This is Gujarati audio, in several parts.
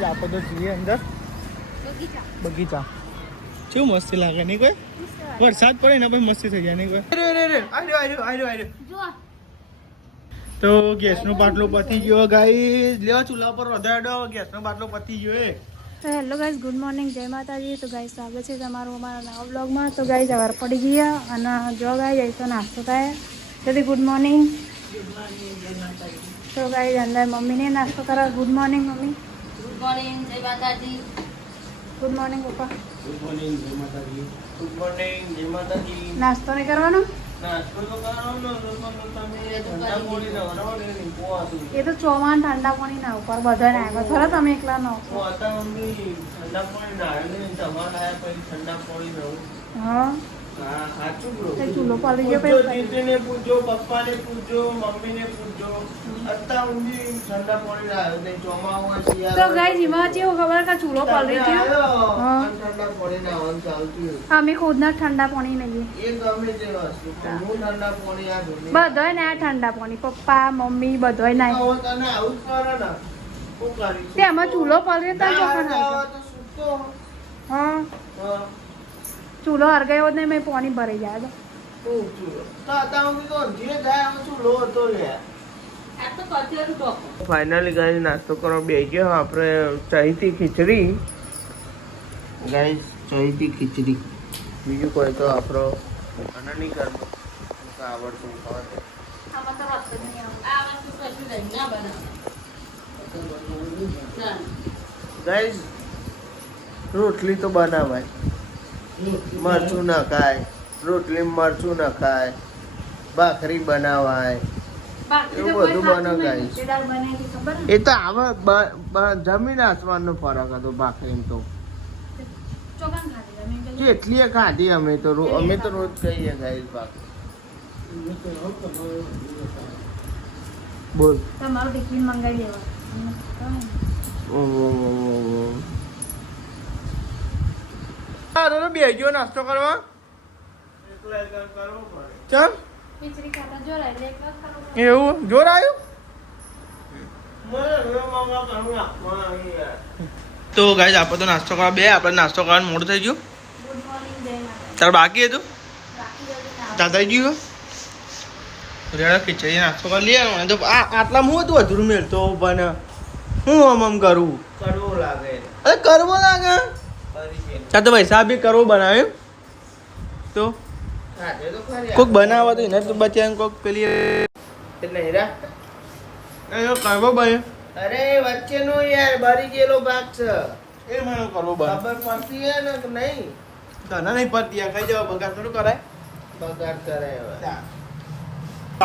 ગાઈસ આપણે તો જઈએ અંદર બગીચા કેવું મસ્તી લાગે નહીં કોઈ વરસાદ પડે ને પછી મસ્તી થઈ જાય નહીં કોઈ તો ગેસનો બાટલો પતી ગયો ગાઈસ લેવા ચૂલા પર વધારડો ગેસનો બાટલો પતી ગયો તો હેલો ગાઈસ ગુડ મોર્નિંગ જય માતાજી તો ગાઈસ સ્વાગત છે તમારું અમારા નવા બ્લોગમાં તો ગાઈસ સવાર પડી ગયા અને જો ગાઈસ ऐसा નાસ્તો થાય તો ગુડ મોર્નિંગ તો ગાઈસ અંદર મમ્મીને નાસ્તો કરા good morning mummy good morning જય માતાજી ગુડ મોર્નિંગ પપ્પા ગુડ મોર્નિંગ જય માતાજી ગુડ મોર્નિંગ જય માતાજી નાસ્તો નહીં કરવાનો નાસ્તો તો કરવાનો તમે ઠંડા પાણી નવરાવને પોઆતું એ તો ચોમાન ઠંડા પાણી ના ઉપર બધા નાખો ખરા તમે એકલા નો પોતા મમ્મી ઠંડા પાણી નાળને તમારા આયા પછી ઠંડા પાણી નવું હા હા સાચું બ્રો તે ચૂલો પાલી ગયો પૂછો પછી જીતને પૂછો પપ્પાને પૂછો મમ્મીને પૂછો અત્તા ઊંધી ઠંડા પાણી લાવ્યો ને ચોમામાં શિયાળો તો ગાઈસ એમાં જેવો ખબર કે ચૂલો પાલી ગયો હા ઠંડા પાણી નાવાનું ચાલતું અમે ખુદના ઠંડા પાણી નહીં એ ગમે તે વસ્તુ પણ હું ઠંડા પાણી આ ધોની બધાય ના ઠંડા પાણી પપ્પા મમ્મી બધાય ના હવે તને આવું જ કરે ને શું કરીશ તે આમાં ચૂલો પાલી તો ના હા તો સૂતો હા હા ચૂલો હરગાયો ને મેં પાણી ભરાઈ જાય તો હું ચૂલો તો અત્યારે ઊંધી તો જે થાય આમ ચૂલો હતો લે આ તો કચેરું ડોકો ફાઇનલી ગાઈસ નાસ્તો કરવા બેસી ગયો આપણે ચાહીતી ખીચડી ગાઈસ ચાહીતી ખીચડી બીજું કોઈ તો આપણો અને નહીં કરવું આવડતું ખાવા આમાં તો રસ જ નહીં આવે આ વસ્તુ કશું લઈ ના બનાવ ગાઈસ રોટલી તો બનાવાય મરચું ના ખાય રોટલી મરચું ના ખાય ભાખરી બનાવાય બાકી એવું તો કોઈ બધું ખાતું બનાવ નહીં. ગાઈસ. તે દાળ બનાવી ખબર ને? એ તો આવા જમીન આસમાનનો ફરક હતો ભાખરીમાં તો ચોખાન ખાધી અમે કહીએ. કેટલીએ ખાધી અમે તો અમે તો રોજ ખાઈએ ગાઈસ ભાખરી બોલ તમારું ટિફિન મંગાવી દેવા ઓહો અરે બેજો નાસ્તો કરવા ચમ ખીચડી ખાતા જોરાય એટલે એકલો જ ખાવું પડે. એવું જોર આવ્યું તો ગાઈસ આપણે તો નાસ્તો કરવા બે આપણે નાસ્તો કરવાનું મોડું થઈ ગયું ગુડ મોર્નિંગ જય માતા તાર બાકી હતું બાકી બધું ના તાર થઈ ગયું રેડા ખીચડી નાસ્તો કરી લઈએ તો આટલામાં હું હતું અધૂરું મેળતો પણ હું આમ કરું કરવો લાગે અરે કરવો લાગે ચાલ તો ભાઈ સાહેબ બી કરવો બનાવ્યું તો કોઈક બનાવવા તો એને તો બચ્યા કોઈક પેલી એટલે હીરા કરવો બન્યો અરે વચ્ચેનો યાર બારી ગયેલો ભાગ છે એ મને કરવો બન્યો ખબર પડતી હે ને કે નહીં તને નહીં પડતી આ ખાઈ જાવ બગાડ થોડું કરાય બગાડ કરાય હવે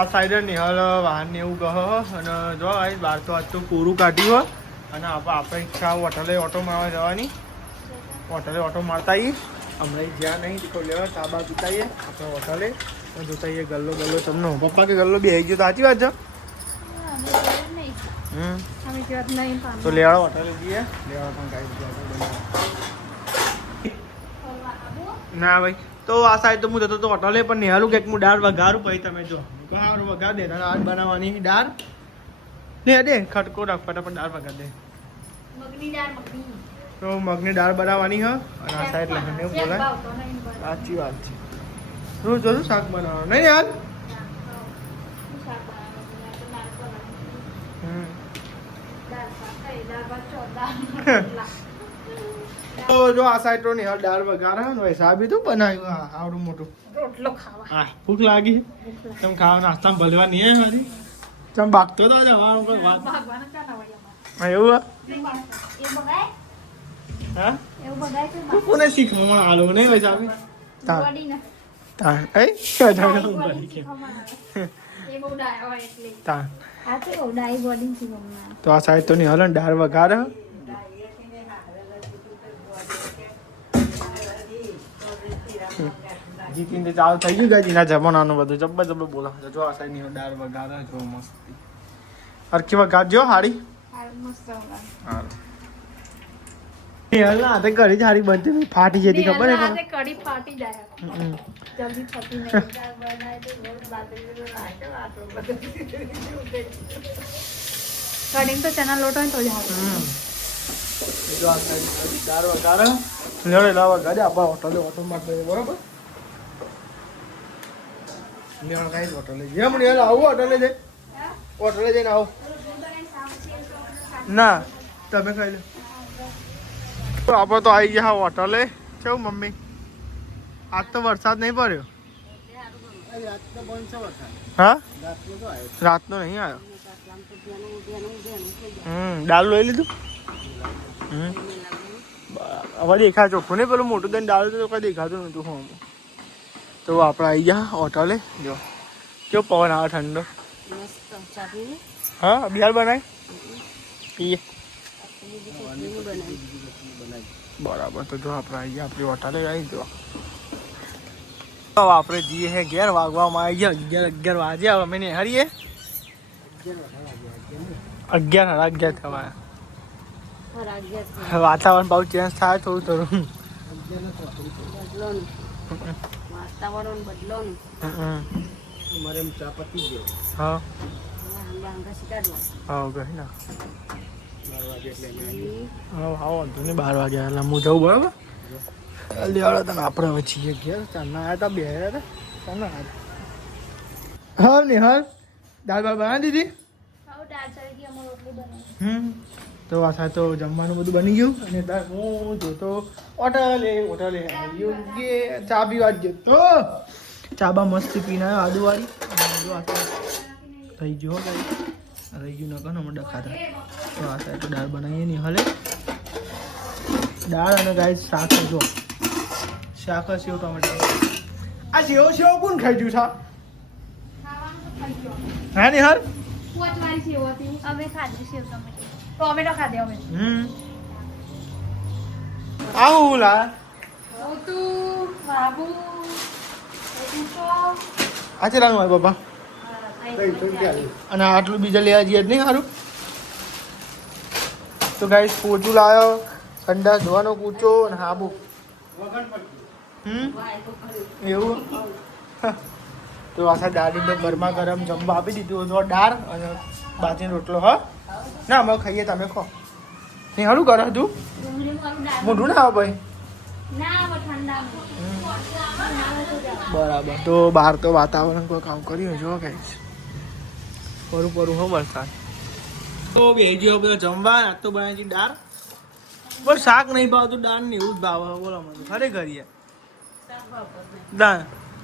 આ સાઈડ નિહાલ વાહન ને એવું કહો અને જો આ બહાર તો આજ તો પૂરું કાઢ્યું હોય અને આપણે ઈચ્છા હોટલે ઓટો મારવા જવાની હોટલે ઓટો મારતા આવીશ હમણાં જ્યાં નહીં કોઈ લેવા તાબા જોતાઈએ આપણે હોટલે જોતાઈએ ગલ્લો તમને પપ્પા કે ગલ્લો બી આવી ગયો તો સાચી વાત છે અમે જોયું નહીં. અમે જોત નહીં પામે. તો લેવાડો હોટલે જઈએ લેવાડો પણ કાંઈ ફરવા આવો? ના ભાઈ તો આ સાઈડ તો હું જતો તો હોટલે પણ નિહાલું કે હું દાળ વઘારું પછી તમે જો સારું વઘાર દે દાળ બનાવવાની દાળ ને દે ખટકો રાખ ફટાફટ દાળ વઘાર દે મગની દાળ મગની. તો મગની દાળ બનાવવાની હ અને આ સાઈડ લખને એવું શેક બોલાય ભાવતો નહીં પણ. સાચી વાત છે રોજ જરૂર શાક બનાવવાનું નહીં યાર શું શાક બનાવવાનું? મેં તો દાળ બનાવી. દાળ શાક ખાઈ, દાળ ભાત ચોળ, દાળ રોટલા. તો જો આ સાઈડ તો નિહાલ દાળ વઘાર હે ને સાબી તું બનાવ્યું હા આવડું મોટું રોટલો ખાવા. હા ભૂખ લાગી તમે ખાવા નાસ્તામાં ભલવા નહીં હે હારી તમે બાગતો તો જવાનું કોઈ વાત ભાગવાના ચાલ હવે એમાં. હા એવું હે? એ બગાય? હા એવું બગાય છે તું કોને શીખવા આલો નહીં હોય સાબી તા બોડીને. તા એ બોડી શીખવવામાં આવે. એ બહુ ડાયા હોય એટલે. તા આ તો બહુ ડાઈ બોડી શીખવવામાં આવે. તો આ સાઈડ તો નિહાલ દાળ વઘાર હે જીતીને ચાલુ થઈ ગયું ગાય એના જમાનાનું બધું જબ્બર બોલા જો આ સાઈડ ની દાળ વઘાર હે જો મસ્તી હરખી વઘાર જો હાડી આ મસ્ત વગાડ. નિહાલ ના હાથે ઘડી જ હાડી બનતી હતી, ફાટી જતી ખબર હે રાતે કઢી ફાટી જાય. જલ્દી થતી નહીં. દાળ બનાય તો રોજ બાજરીનો નાખે, આટલું બધું. કઢીમાં તો ચણા લોટ હોય ને તો જ આવે. જો આ સાઈડ 4 વગાડે લેડે લાવા ગાડે આપા હોટલે ઓટોમાં જઈએ બરોબર લેણ ગાઈસ હોટલે જેમ ને આવો હોટલે જઈ હોટલે જઈને આવો ના તમે ખાઈ લો તો આપણે તો આવી ગયા હોટલે કેવું મમ્મી આજ તો વરસાદ નહીં પડ્યો હા રાતનો નહીં આવ્યો દાળ લઈ લીધું હવે દેખાય ચોખ્ખું નહીં પેલું મોટું દઈને દાળ તો કઈ દેખાતું નહોતું હું તો આપણે આવી ગયા હોટલે જો કેવો પવન આવે ઠંડો હા બિહાર બનાય પીએ બરાબર તો જો આપણે આવી ગયા આપણી હોટલે આવી જો આપણે જઈએ હે ઘેર વાગવામાં આવી ગયા 11 વાગે અમે ને હરીએ 11 થવા વાતાવરણ બહુ ચેન્જ થાય થોડું થોડું વાતાવરણ બદલોનું મારે ચા પતી ગયો હા હા ગઈ ના 12 વાગે એટલે હા વાંધો નહીં 12 વાગ્યા એટલે હું જવું બરાબર લેવાડો તને આપણે હવે છીએ ઘેર ચાલના આવ્યા હતા બે હતા ચાલના આવ્યા હા ને હા દાળ બાળ બનાવી દીધી તો આ સાથે તો જમવાનું બધું બની ગયું અને હું જોતો હોટલે યોગ્ય ચા પીવા જ જતો ચા બા મસ્ત પીને આવ્યો આદુવાળી થઈ ગયો રહી ગયું ન કહો અમે ડખાતા તો આ સાથે તો દાળ બનાવીએ નહીં હલે દાળ અને ગાય શાક જો શાક સેવ ટમેટા આ સેવ કોણ ખાઈ ગયું છે હા ને હર અમે ખાધી સેવ ટોમેટો ખાધે અમે આવું લા તું બાબુ આ છે લાંગ મારા બાપા અને આટલું બીજા લેવા જઈએ જ નહીં સારું તો ગાઈસ પોચું લાવ્યો ઠંડા ધોવાનો કૂચો અને હાબુ એવું તો આ દાદીને ગરમા ગરમ જમવા આપી દીધું તો દાળ અને બાજરીનો રોટલો હા ના અમે ખાઈએ તમે ખો નહીં સારું કરે તું મોઢું ના આવે ભાઈ બરાબર તો બહાર તો વાતાવરણ કોઈ કામ કર્યું જો કઈ પરું હો વરસાદ તો બે ગયો બધો જમવા આ તો બનાવી દાળ પણ શાક નહીં ભાવતું દાળ ને એવું જ ભાવ બોલો મને ખરેખર દાળ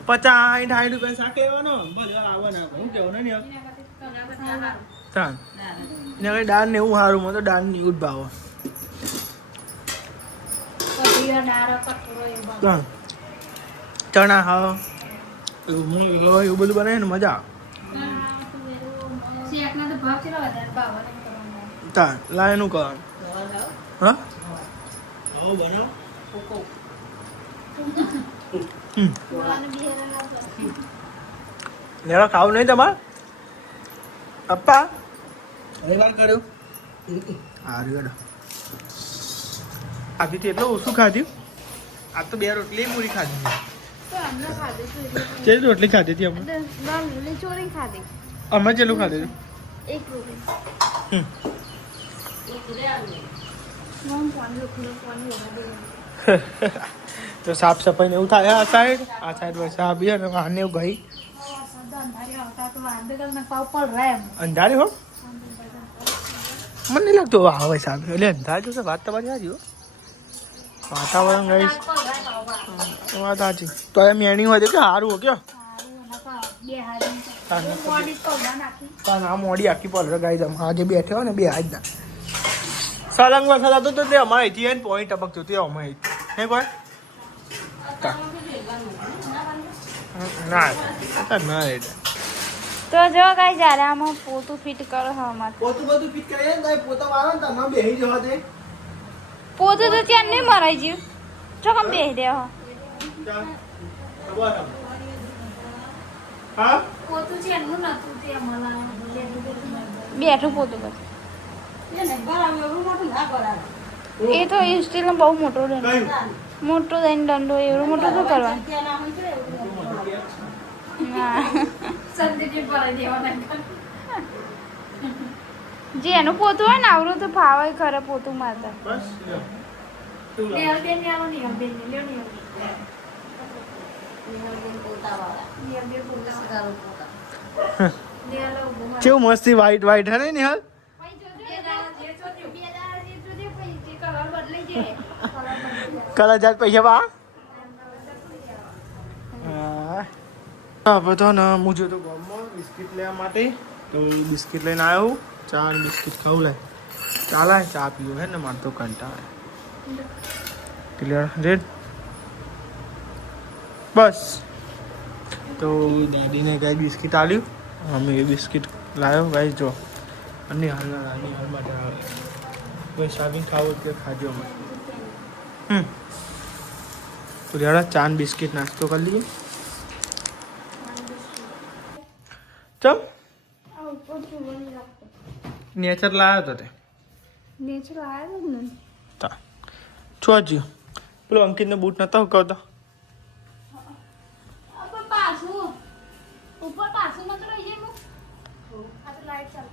50-60 રૂપિયા શાક લેવાનો ભલે આવવાના હું કેવું ને એને કઈ દાળ ને એવું સારું મને તો દાળ ને એવું જ ભાવ ચણા હા એવું બધું બનાવે ને મજા આવે લાય એનું કરવાનું હા બનાવ લેવા ખાવું નહીં તમારે પપ્પા રવિવાર કર્યો સારું આથી એટલું ઓછું ખાધ્યું આ તો 2 રોટલી પૂરી ખાધી કેટલી રોટલી ખાધી હતી અમે અમે કેટલું ખાધું તો સાફ સફાઈ ને એવું થાય આ સાઈડ વરસાદ બી અને આને એવું ગઈ અંધારી હો મને નહીં લાગતું આવે સાહેબ એટલે અંધાર જોશે વાત તમારી સાચી હો વાતાવરણ ગઈ વાત સાચી તો એમ એની હોય તો કે સારું હો કયો આ મોડી આખી પલર ગાઈ જમ આજે બેઠે હોય ને બે હાજ ના સળંગ વરસાદ હતો તો તે અમારે અહીંથી પોઈન્ટ ટપકતું તે અમારે હે કોઈ ના ના તો જો ગાઈ જ્યારે આમાં પોતું ફિટ કરો હમણાં પોતું બધું ફિટ કરીએ ને પોતા વાળો ને તમે બેહી જવા દે પોતું તો ત્યાં નહીં મરાઈ ગયું જો કમ બેહી દે હા પોતું છે એનું નતું તે અમારા બેઠું પોતું બસ એ તો સ્ટીલ નો બહુ મોટો દંડો મોટો દંડો એવડો મોટો શું કરવા જે એનું પોતું હોય ને આવડું તો ફાવે ખરે પોતું મારતા બસ લ્યો. શું લાગે? નિહલબેન ને આવો નિહલબેન ને લ્યો નિહલબેન તારું પોતા. નિહલ ઉભો માર. કેવું મસ્તી વ્હાઈટ વ્હાઈટ હે ને નિહાલ? કલર જાત પૈસા બા હવે તો ને હું જોતો ગામમાં બિસ્કિટ લેવા માટે તો બિસ્કિટ લઈને આવ્યો ચા અને બિસ્કિટ ખાવું લે ચાલે ચા પીવું હે ને મારે તો કંટાળે ક્લિયર રેડ બસ તો દાદીને ગાય બિસ્કિટ આલ્યું અમે એ બિસ્કિટ લાવ્યો ગાય જો અને હાલ માટે આવે કોઈ શાબીન ખાવું કે ખાજો અમે તો યાર ચા અને બિસ્કિટ નાસ્તો કરી લઈએ ચમ નેચર લાવ્યો તો તે નેચર આવ્યો જ ને તા છો હજી પેલો અંકિતને બૂટ નતા કહો ઉપર પાછું મત રહી જાય મુ આ તો લાઈટ ચાલુ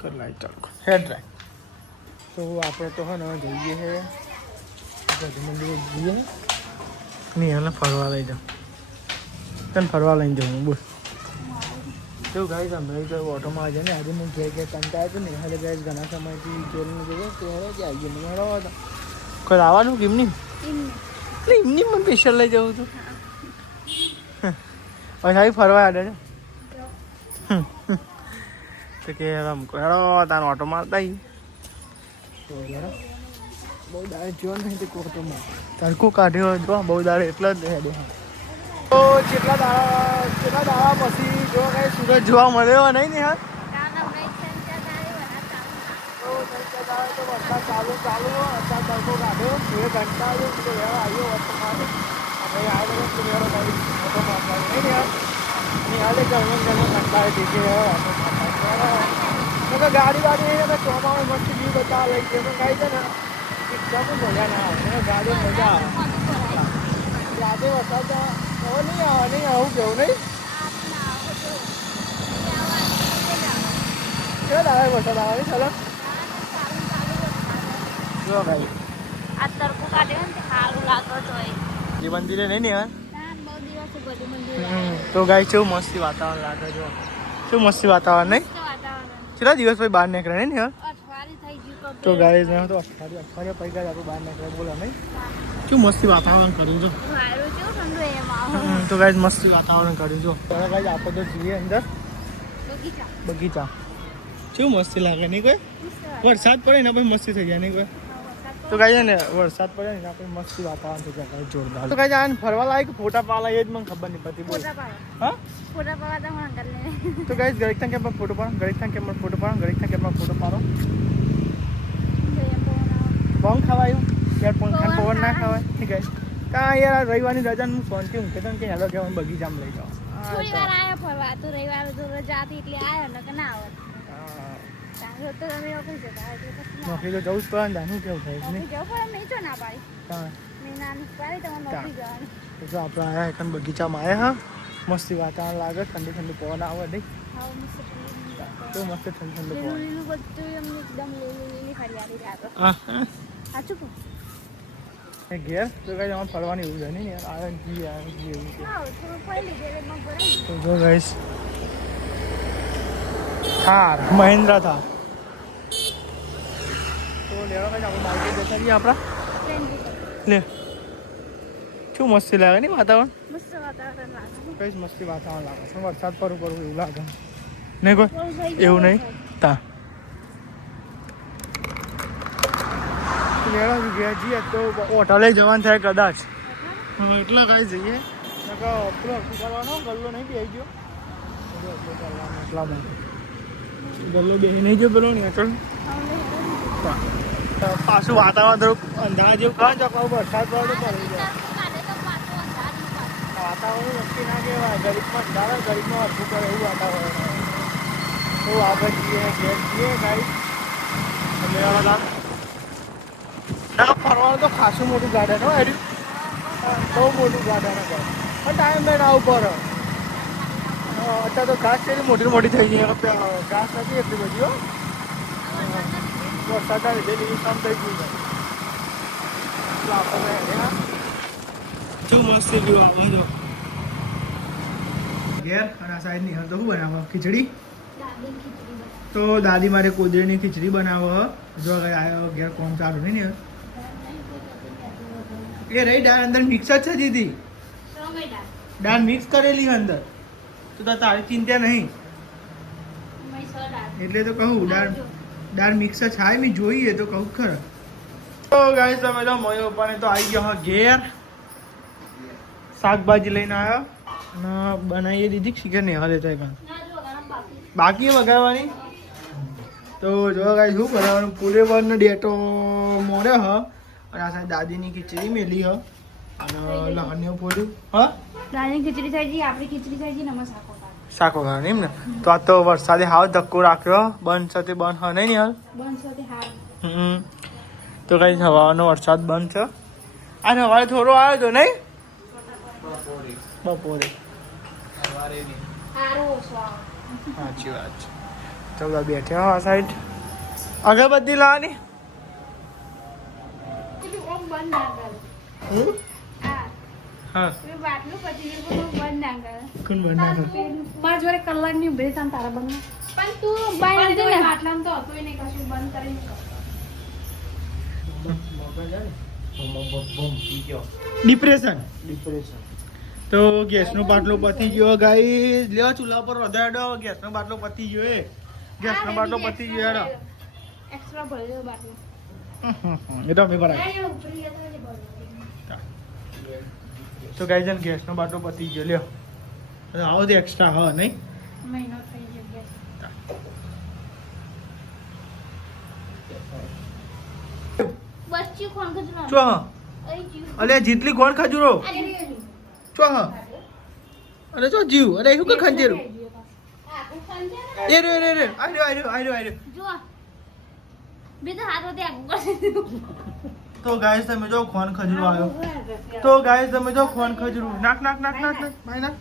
કર લાઈટ ચાલુ હેડ રાઈટ તો આપણે તો હે ને જઈએ છે ગઢ મંદિરે જઈએ નહીં એને ફરવા લઈ જાઉં તને ફરવા લઈને જાઉં બોલ તો ગાઈસ અમે તો ઓટોમાં આજે ને આજે હું ઘેર કંટાળ્યો હતો ને એટલે ગાઈસ ઘણા સમયથી જોઈને જોયો તો હેડો કે આવીએ મને હેડો હતા કોઈ આવવાનું કેમ નહીં એમની મને સ્પેશિયલ લઈ જવું હતું હવે સાહેબ ફરવા આડે ને તો કે હેડો તારો ઓટો મારતા બહુ દાડે જો નહીં તે ઓટોમાં તડકો કાઢ્યો જો બહુ દાડે એટલે જ હેડે તો કેટલા દાડા પછી જો કઈ સુરત જોવા મળ્યો નહીં ને યાર તો વરસાદ ચાલુ વરસાદ તડકો કાઢ્યો એ કંટાળ્યો તો વેળો આવ્યો ઓટો મારે હવે આવ્યો તો વેળો કાઢી ઓટો મારવા નહીં ને યાર અને હાલે કે અમે કંટાળી દીધી ઓટો મારવા ગાડી વાડી ચોમામાં મસ્ત જીવ બતા લઈ ગયો કાંઈ છે ને એકદમ મજા ના આવે ગાડી મજા આવે રાતે વરસાદ હવે નહીં આવું કેવું નહીં કેવો દાડા વરસાદ આવે ચાલો જો ભાઈ આ તડકો કાઢ્યો ને તે સારું લાગતો હોય એ મંદિરે નહીં ને યાર બહુ દિવસ બધું મંદિર તો ગાય કેવું મસ્તી વાતાવરણ લાગે જો કેવું મસ્તી વાતાવરણ નહીં વાતાવરણ કેટલા દિવસ પછી બહાર નીકળે ને યાર અઠવાડિયું થઈ ગયું તો ગાય મેં તો અઠવાડિયા પછી આપણે બહાર નીકળે બોલો નહીં કેવું મસ્તી વાતાવરણ કર્યું જો વાયરો કેવું ઠંડુ એમાં તો ગાય મસ્તી વાતાવરણ કર્યું જો ગાય આપણે તો જઈએ અંદર બગીચા બગીચા કેવું મસ્તી લાગે નહીં કોઈ વરસાદ પડે ને આપણે મસ્તી થઈ જાય નહીં કોઈ તો કાંઈ ને વરસાદ પડે ને આપણે મસ્તી વાતાવરણ થઈ જાય જોરદાર તો કાંઈ આને ફરવા લાયક ફોટા પાડલા એ જ મને ખબર નહીં પડતી બોલ હા ફોટા પાડવા તો હું કરી લે તો ગાઈસ ગરીક થા કેમ ફોટો પાડો ગરીક થા કેમ ફોટો પાડો ગરીક થા કેમ ફોટો પાડો પવન ખાવાયું યાર પવન ના ખવાય ઠીક છે કાં યાર રવિવારની રજા હું શાંતિ હું કે કે હેલો કે બગીચામાં લઈ જાઓ થોડી વાર આવ્યો ફરવા તો રવિવાર તો રજા હતી એટલે આવ્યો ને કે ના આવત તો તમે ઓફિસ જતા એટલે પછી નોકરી તો જવું જ પડે ને જાણવું કેવું થાય ઓફિસ જવું પડે મેં જો ના પાડી હા મેં નાની પાડી તમારે નોકરી જવાની તો જો આપણે આવ્યા એકન બગીચામાં આવ્યા હા મસ્તી વાતાવરણ લાગે ઠંડી ઠંડી પવન આવે નહીં હા મસ્ત તો મસ્ત ઠંડી ઠંડી લીલું પવન લીલું બધું એમ એકદમ લીલી હરિયાળી લાગે હા સાચું કહું ઘેર તો કઈ આમાં ફરવાની એવું છે નહીં યાર આવે જી એવું છે હા થોડું પહેલી ઘરે માં ભરાઈ તો જો ગાઈસ થાર મહિન્દ્રા થાર તો લેવા કઈ આપણે બાઈક જતા રહીએ આપણા ગયું લે શું મસ્તી લાગે નહીં વાતાવરણ મસ્ત વાતાવરણ લાગે કઈ મસ્તી વાતાવરણ લાગે પણ વરસાદ પડવું એવું લાગે નહીં કોઈ થોડું થઈ એવું નહીં તા લેવા ગયા જઈએ તો હોટલે જવાનું થાય કદાચ એટલા કાંઈ જઈએ પેલો કરવાનો ગલ્લો નહીં બેસી ગયો એટલા માટે ગલ્લો બેસી નહીં ગયો પેલો ને પાછું વાતાવરણ થોડુંક અંધારા જેવું કહે છે વરસાદ પડે તો પડી જાય વાતાવરણ નક્કી ના કહેવાય ગરીબમાં અંધારા ગરીબમાં અડધું કરે એવું વાતાવરણ તો આગળ જઈએ ઘેર જઈએ ગાઈ લેવાના ના ફરવાનું તો ખાસું મોટું ગાર્ડન હોય એર્યું બહુ મોટું ગાર્ડન હોય પણ ટાઈમ બેન આવું પડે અત્યારે તો ઘાસ છે મોટી મોટી થઈ ગઈ ઘાસ નથી એટલી બધી હો વરસાદ આવે એટલે લીલું કામ થઈ ગયું છે. તો આપણે શું મસ્ત વ્યૂ આવે જો ઘેર અને આ સાઈડ ની તો શું બનાવો ખીચડી. તો દાદી મારે કોદરીની ખીચડી બનાવો. જો આવ્યો ઘેર કોણ ચાલુ નહીં ને એ રહી દાળ અંદર મિક્સ જ છે દીદી. દાળ મિક્સ કરેલી અંદર તો તારી ચિંતા નહીં એટલે તો કહું દાળ મિક્સ જ થાય મેં જોઈએ તો કહું ખરા. તો ગાઈસ તમે તો મમ્મી પપ્પાને તો આવી ગયો ઘેર શાકભાજી લઈને આવ્યો અને બનાવીએ દીધી શીખર નહીં હાલે તો બાકી વગાડવાની. તો જો ગાઈસ શું કરવાનું પુલેવરનો ડેટો મોડ્યો હ અને આ સાઈડ દાદીની ખીચડી મેલી હ અને લહણને ફોડ્યું હા દાદીની ખીચડી થઈ ગઈ આપણી ખીચડી થઈ ગઈ ને અમે શાકો ખાવાનું એમ ને. તો આ તો વરસાદે હાવ ધક્કો રાખ્યો બંધ સાથે બંધ હા નહીં યાર બંધ સાથે હાર તો કઈ હવાનો વરસાદ બંધ છે અને હવારે થોડો આવ્યો તો નહીં બપોરે સાચી વાત છે. તો બધા બેઠ્યા આ સાઈડ અગરબત્તી લાવવાની હા કોણ બનાવે મારા જોડે કલાકની ઉભી હતા તારા બંધ પણ તું બંધ ને આટલામાં તો હતું નહીં કશું બંધ કરી ડિપ્રેશન તો ગેસનો બાટલો પતી ગયો ગાઈસ લ્યો ચૂલા પર વધારડો ગેસનો બાટલો પતી ગયો એ ગેસનો બાટલો પતી ગયો હેડો એક્સ્ટ્રા ભરેલો બાટલો એ તો અમે ભરાય તો ગાઈસ ગેસનો બાટલો પતી ગયો લ્યો આવો તો એક્સ્ટ્રા હા નહીં મહિનો થઈ ગયો બચ્ચી કોણ ખજરો ચો અલે જીતલી કોણ ખજૂરો ચો અરે ચો જીવ અરે શું કે ખંજેરું એ રે આર્યો જો બે તો હાથો દે તો ગાઈસ તમે જો ખોન ખજૂરો આવ્યો તો ગાઈસ તમે જો ખોન ખજૂરો નાખ માઈ નાખ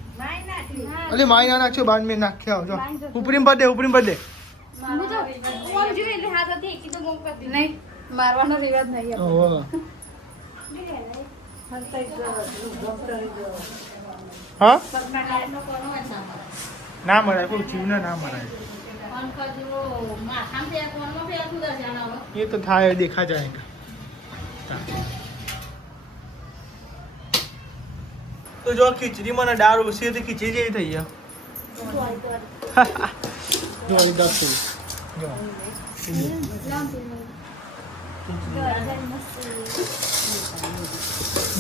અલે માઈ ના નાખજો બાદ મે નાખ્યા જો ઉપરીમ પર દે હું તો કોણ જોઈ એટલે હાથ હતી એકી તો ગમ કરી નહીં મારવાનો રિવાજ નહીં ઓહો હા ના મરાય કોઈ જીવ ના મરાય એ તો થાય દેખા જાયગા. તો જો ખીચડી મને દાળ ઓછી હતી ખીચડી જેવી થઈ ગયા જો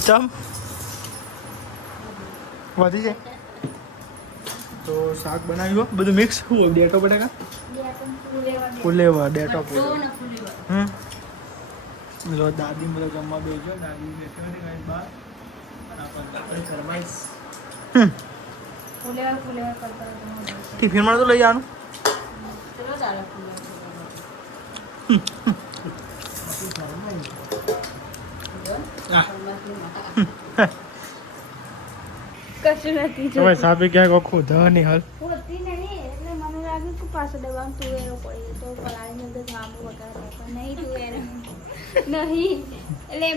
ચમ વધી છે. તો શાક બનાવ્યું બધું મિક્સ શું ડેટો બટાકા ફુલેવર ડેટો લો દાદી બધા જમવા બેસજો દાદી બેઠી હતી કઈ બહાર ટિફિનમાં તો લઈ જવાનું કશું નથી તમે સાપે ક્યાંક ખોદા નહીં હાલ હોતી નહીં એટલે મને લાગ્યું કે પાછો દબાણ તુવેરો પડી તો પલાળીને તો જાંબુ વગાડતા પણ નહીં તુવેરો નહીં એટલે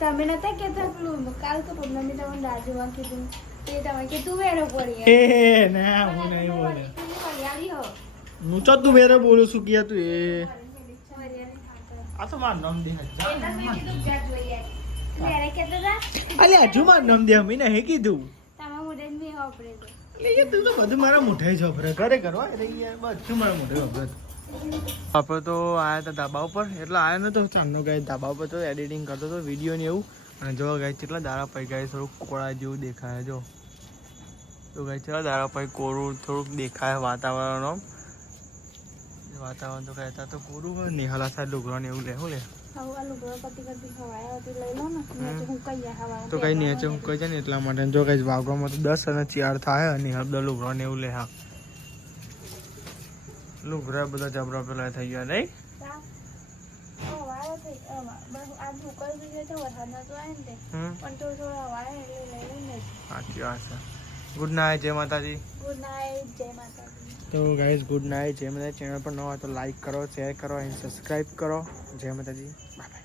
તમે નતા કહેતા પેલું કાલ તો પૂનમી તમને રાજુમાં કીધું તે તમે કે તુવેરો પડી એ ના હું નહીં બોલે હરિયાળી હો હું તો તું મેરે બોલું છું કે તું એ આ તો મારું નામ દે અલે હજુ મારું નામ દે અમે નહીં કીધું તું તો બધું મારા મોઢે જ વપરે ઘરે કરવા બધું મારા મોઢે વપરે. આપણે તો આવ્યા હતા ધાબા ઉપર એટલે આવ્યો નતો ચાંદનો ગાય ધાબા ઉપર તો એડિટિંગ કરતો હતો વિડીયો ને એવું અને જો ગાય કેટલા દાડા પૈ ગાય થોડુંક કોળા જેવું દેખાય જો તો ગાય કેટલા દાડા પૈ કોરું થોડુંક દેખાય વાતાવરણ તો કહેતા તો કોરું હોય નિહાલા સાહેબ લુગડા ને એવું લે શું લે તો કઈ નીચે હું કહી જાય ને એટલા માટે જો કઈ વાગવામાં તો 10 અને 4 થાય અને હળદર લુગડા ને એવું લે હા લુગડા બધા જબરા પેલા થઈ ગયા નહીં સાચી વાત છે. ગુડ નાઇટ જય માતાજી. ગુડ નાઇટ જય માતાજી. તો ગાઈઝ ગુડ નાઇટ. જય માતાજી. ચેનલ પર ન હોય તો લાઈક કરો, શેર કરો અને સબસ્ક્રાઈબ કરો. જય માતાજી. બાય.